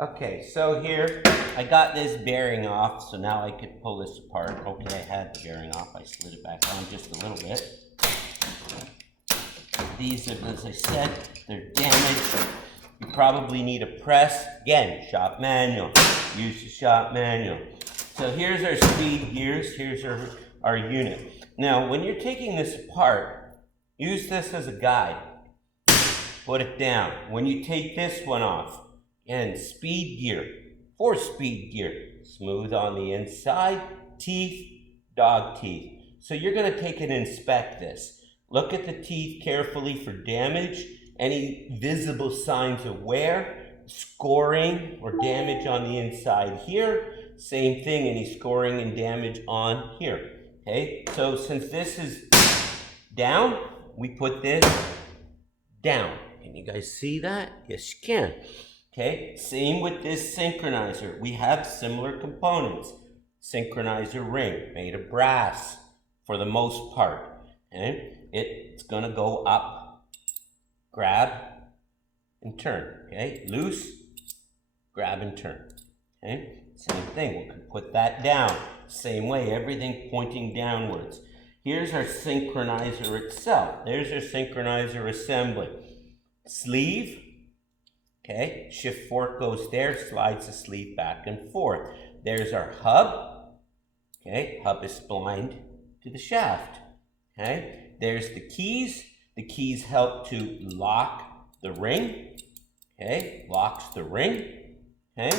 Okay, so here I got this bearing off, so now I could pull this apart. Okay, I had the bearing off. I slid it back on just a little bit. These are, as I said, they're damaged. You probably need a press. Again, shop manual. Use the shop manual. So here's our speed gears. Here's our unit. Now, when you're taking this apart, use this as a guide. Put it down. When you take this one off, and speed gear, 4-speed gear, smooth on the inside, teeth, dog teeth. So you're going to take and inspect this. Look at the teeth carefully for damage, any visible signs of wear, scoring or damage on the inside here. Same thing, any scoring and damage on here. Okay, so since this is down, we put this down. Can you guys see that? Yes, you can. Okay, same with this synchronizer. We have similar components. Synchronizer ring made of brass for the most part. Okay, it's gonna go up, grab, and turn. Okay, loose, grab and turn. Okay, same thing. We can put that down. Same way, everything pointing downwards. Here's our synchronizer itself. There's our synchronizer assembly. Sleeve. Okay, shift fork goes there, slides the sleeve back and forth. There's our hub. Okay, hub is splined to the shaft. Okay, there's the keys. The keys help to lock the ring. Okay, locks the ring. Okay,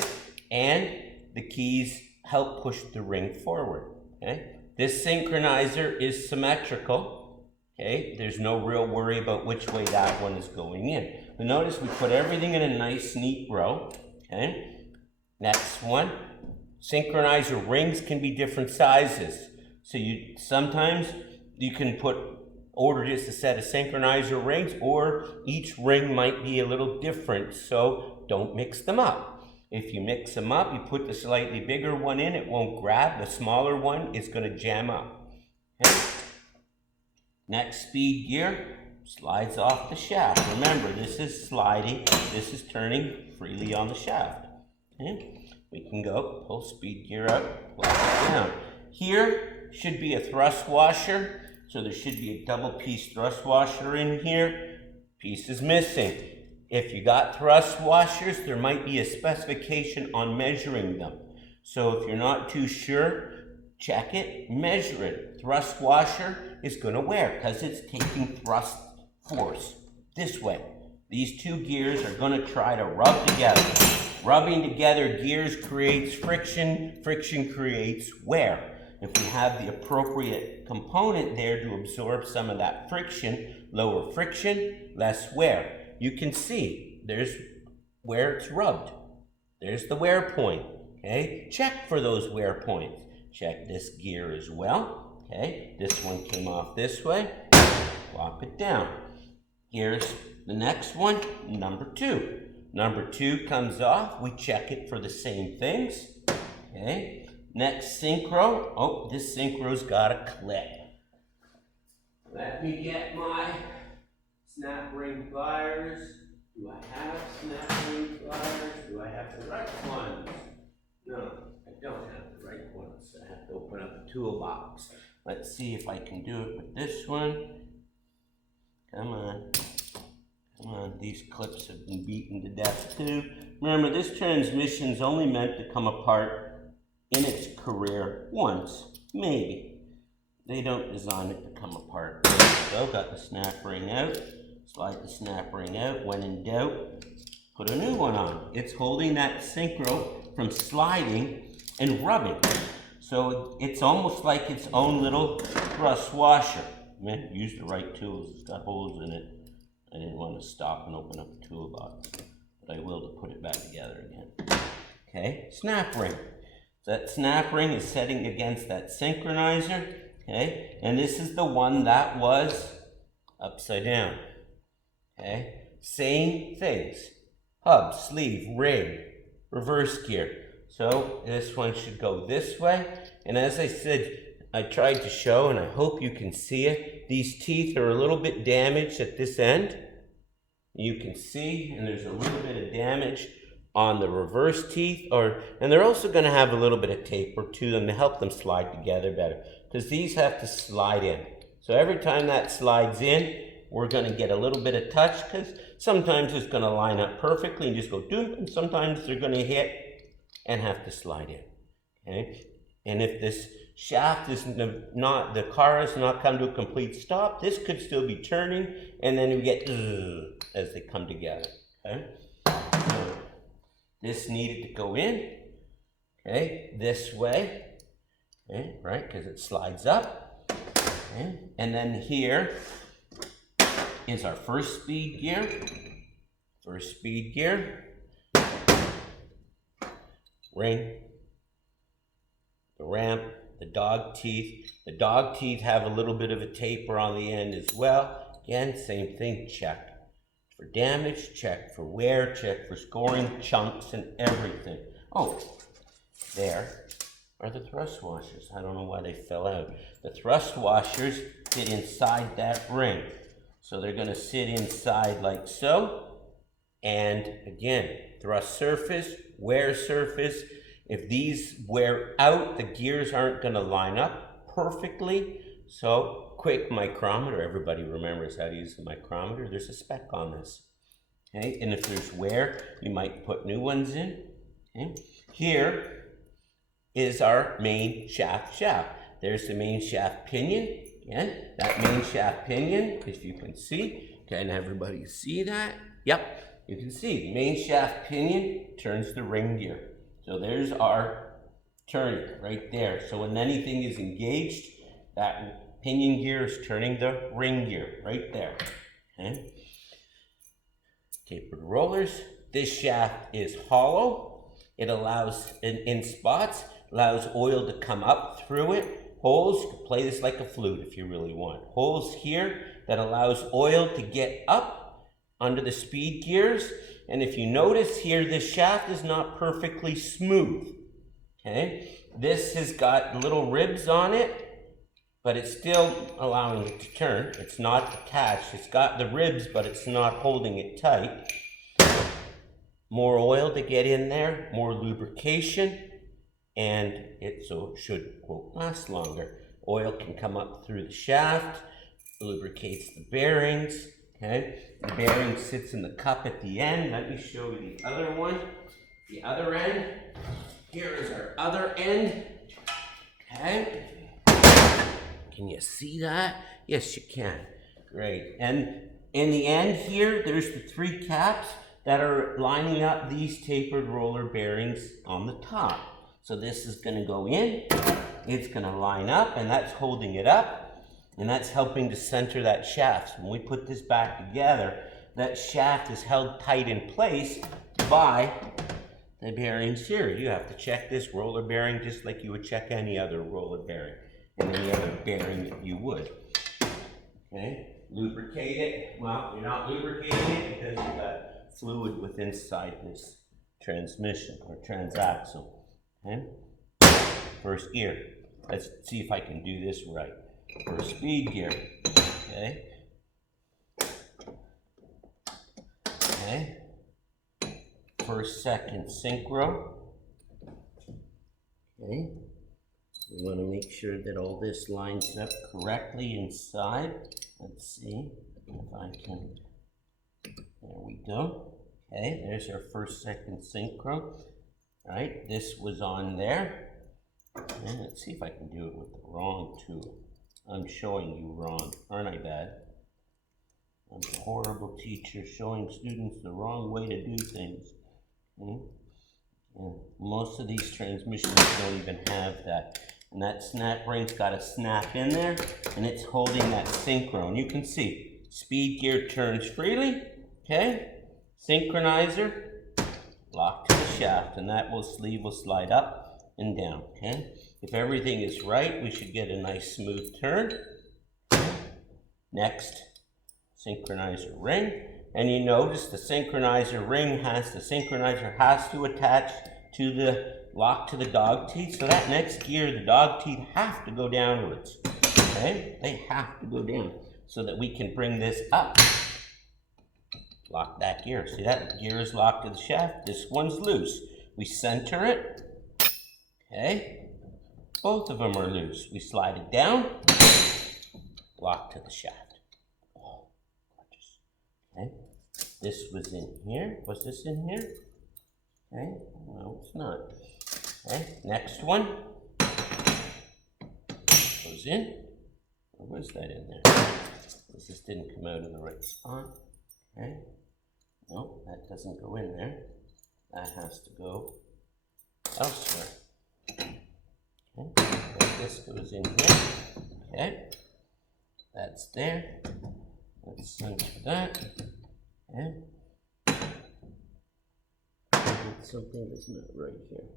and the keys help push the ring forward. Okay, this synchronizer is symmetrical. Okay, there's no real worry about which way that one is going in. But notice we put everything in a nice, neat row. Okay, next one. Synchronizer rings can be different sizes. So sometimes you can order just a set of synchronizer rings, or each ring might be a little different, so don't mix them up. If you mix them up, you put the slightly bigger one in, it won't grab. The smaller one is going to jam up. Okay? Next speed gear slides off the shaft. Remember, this is sliding, this is turning freely on the shaft. Okay? We can go, pull speed gear up, lock it down. Here should be a thrust washer, so there should be a double piece thrust washer in here. Piece is missing. If you got thrust washers, there might be a specification on measuring them. So if you're not too sure, check it, measure it. Thrust washer is going to wear because it's taking thrust force this way. These two gears are going to try to rub together. Rubbing together gears creates friction. Friction creates wear. If we have the appropriate component there to absorb some of that friction, lower friction, less wear. You can see there's where it's rubbed. There's the wear point. Okay, check for those wear points. Check this gear as well. Okay, this one came off this way. Lock it down. Here's the next one, number 2. Number 2 comes off. We check it for the same things. Okay, next synchro. Oh, this synchro's got a clip. Let me get my snap ring pliers. Do I have snap ring pliers? Do I have the right ones? No, I don't have the right ones. I have to open up the toolbox. Let's see if I can do it with this one. Come on. Come on, these clips have been beaten to death too. Remember, this transmission's only meant to come apart in its career once, maybe. They don't design it to come apart. So, got the snap ring out. Slide the snap ring out. When in doubt, put a new one on. It's holding that synchro from sliding and rubbing. So it's almost like its own little thrust washer. Man, use the right tools. It's got holes in it. I didn't want to stop and open up the toolbox, but I will to put it back together again. Okay, snap ring. That snap ring is setting against that synchronizer. Okay, and this is the one that was upside down. Okay, same things. Hub, sleeve, ring, reverse gear. So this one should go this way. And as I said, I tried to show, and I hope you can see it. These teeth are a little bit damaged at this end. You can see, and there's a little bit of damage on the reverse teeth, and they're also going to have a little bit of taper to them to help them slide together better, because these have to slide in. So every time that slides in, we're going to get a little bit of touch, because sometimes it's going to line up perfectly and just go doom, and sometimes they're going to hit and have to slide in. Okay? And if this shaft is not, the car has not come to a complete stop, this could still be turning, and then we get as they come together. Okay? So this needed to go in, okay, this way, okay, right, because it slides up, okay, and then here is our first speed gear, ring, the ramp, the dog teeth. The dog teeth have a little bit of a taper on the end as well. Again, same thing, check for damage, check for wear, check for scoring chunks and everything. Oh, there are the thrust washers. I don't know why they fell out. The thrust washers fit inside that ring. So they're going to sit inside like so. And again, thrust surface, wear surface. If these wear out, the gears aren't going to line up perfectly. So quick micrometer, everybody remembers how to use the micrometer. There's a spec on this. Okay, and if there's wear, you might put new ones in. Okay. Here is our main shaft. There's the main shaft pinion. Again, that main shaft pinion, if you can see, can everybody see that? Yep, you can see the main shaft pinion turns the ring gear. So there's our turning right there. So when anything is engaged, that pinion gear is turning the ring gear right there. Okay. Tapered rollers. This shaft is hollow. It allows, in spots, allows oil to come up through it. Holes, you can play this like a flute if you really want. Holes here that allows oil to get up under the speed gears. And if you notice here, this shaft is not perfectly smooth. Okay, this has got little ribs on it, but it's still allowing it to turn. It's not attached. It's got the ribs, but it's not holding it tight. More oil to get in there, more lubrication, and it should, quote, last longer. Oil can come up through the shaft, lubricates the bearings. Okay, the bearing sits in the cup at the end. Let me show you the other one. The other end. Here is our other end. Okay. Can you see that? Yes, you can. Great. And in the end here, there's the 3 caps that are lining up these tapered roller bearings on the top. So this is going to go in. It's going to line up, and that's holding it up. And that's helping to center that shaft. When we put this back together, that shaft is held tight in place by the bearings here. You have to check this roller bearing just like you would check any other roller bearing and any other bearing that you would. Okay, lubricate it. Well, you're not lubricating it because you've got fluid within inside this transmission or transaxle. Okay, first gear. Let's see if I can do this right. First speed gear, okay. Okay. First, second synchro. Okay. We want to make sure that all this lines up correctly inside. Let's see if I can. There we go. Okay, there's our first, second synchro. All right, this was on there. And let's see if I can do it with the wrong tool. I'm showing you wrong, aren't I, Dad? I'm a horrible teacher showing students the wrong way to do things. Okay? And most of these transmissions don't even have that. And that snap ring's got a snap in there, and it's holding that synchro. And you can see, speed gear turns freely, okay? Synchronizer, lock to the shaft, and that sleeve will slide up and down, okay? If everything is right, we should get a nice smooth turn. Next, synchronizer ring. And you notice the synchronizer has to attach to the lock to the dog teeth. So that next gear, the dog teeth have to go downwards, okay? They have to go down so that we can bring this up lock that gear. See that gear is locked to the shaft. This one's loose. We center it. Okay. Both of them are loose. We slide it down. Lock to the shaft. Oh, gorgeous. Okay. This was in here. Was this in here? Okay. No, it's not. Okay. Next one. Goes in. Or was that in there? Because this didn't come out in the right spot. Okay. No, that doesn't go in there. That has to go elsewhere. Okay. This goes in here. Okay. That's there. Let's center that. Okay. Something that's not right here.